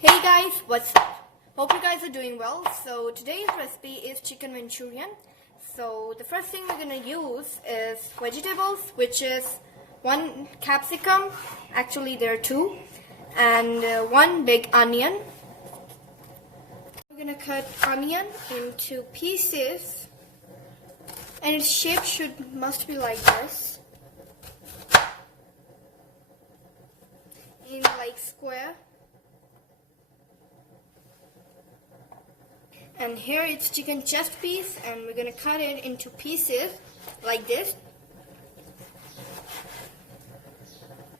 Hey guys, what's up? Hope you guys are doing well. So today's recipe is chicken Manchurian. So the first thing we're going to use is vegetables, which is one capsicum, actually there are two, and one big onion. We're going to cut onion into pieces, and its shape must be like this, in like square. And here it's chicken chest piece, and we're going to cut it into pieces like this.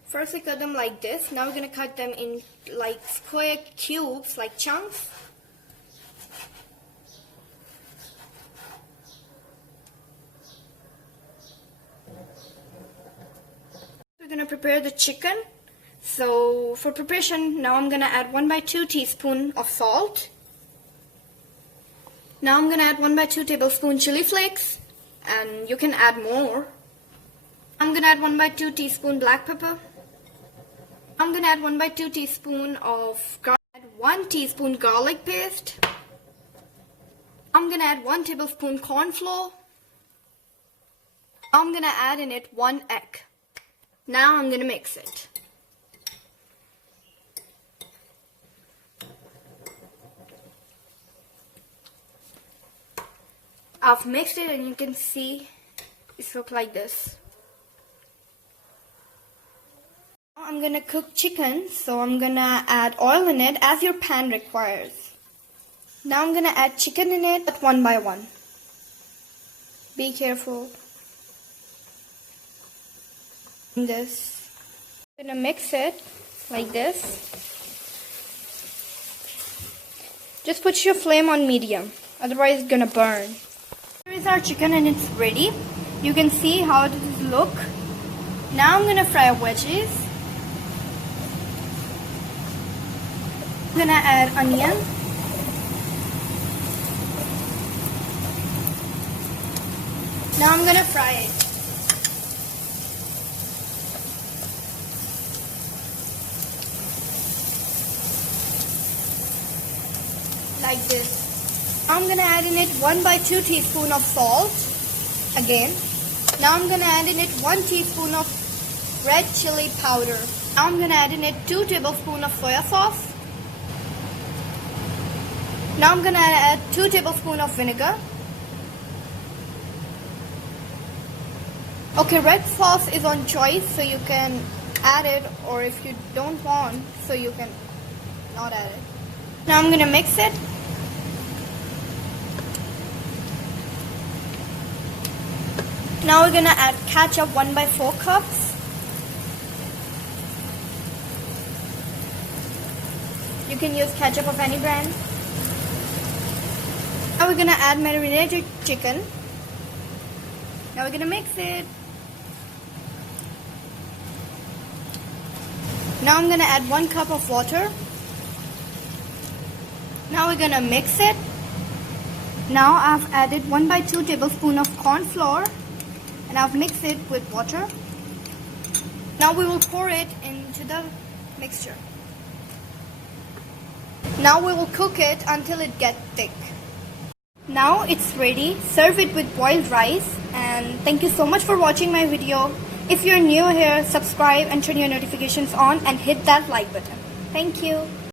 First we cut them like this. Now we're going to cut them in like square cubes, like chunks. We're going to prepare the chicken. So for preparation, now I'm going to add 1/2 teaspoon of salt. Now I'm going to add 1/2 tablespoon chili flakes, and you can add more. I'm going to add 1/2 teaspoon black pepper. I'm going to add 1/2 teaspoon of garlic, 1 teaspoon garlic paste. I'm going to add 1 tablespoon corn flour. I'm going to add in it 1 egg. Now I'm going to mix it. I've mixed it, and you can see it's look like this. I'm gonna cook chicken, so I'm gonna add oil in it as your pan requires. Now I'm gonna add chicken in it one by one. Be careful. This. I'm gonna mix it like this. Just put your flame on medium, otherwise it's gonna burn. Here is our chicken, and it's ready. You can see how it look. Now I'm gonna fry our veggies. I'm gonna add onion. Now I'm gonna fry it. Like this. I'm going to add in it 1/2 teaspoon of salt again. Now I'm going to add in it 1 teaspoon of red chili powder. Now I'm going to add in it 2 tablespoons of soya sauce. Now I'm going to add 2 tablespoons of vinegar. Okay, red sauce is on choice, so you can add it, or if you don't want, so you can not add it. Now I'm going to mix it. Now we're gonna add ketchup 1/4 cups. You can use ketchup of any brand. Now we're gonna add marinated chicken. Now we're gonna mix it. Now I'm gonna add 1 cup of water. Now we're gonna mix it. Now I've added 1/2 tablespoon of corn flour, and I've mixed it with water. Now we will pour it into the mixture. Now we will cook it until it gets thick. Now it's ready. Serve it with boiled rice, and thank you so much for watching my video. If you're new here, subscribe and turn your notifications on and hit that like button. Thank you.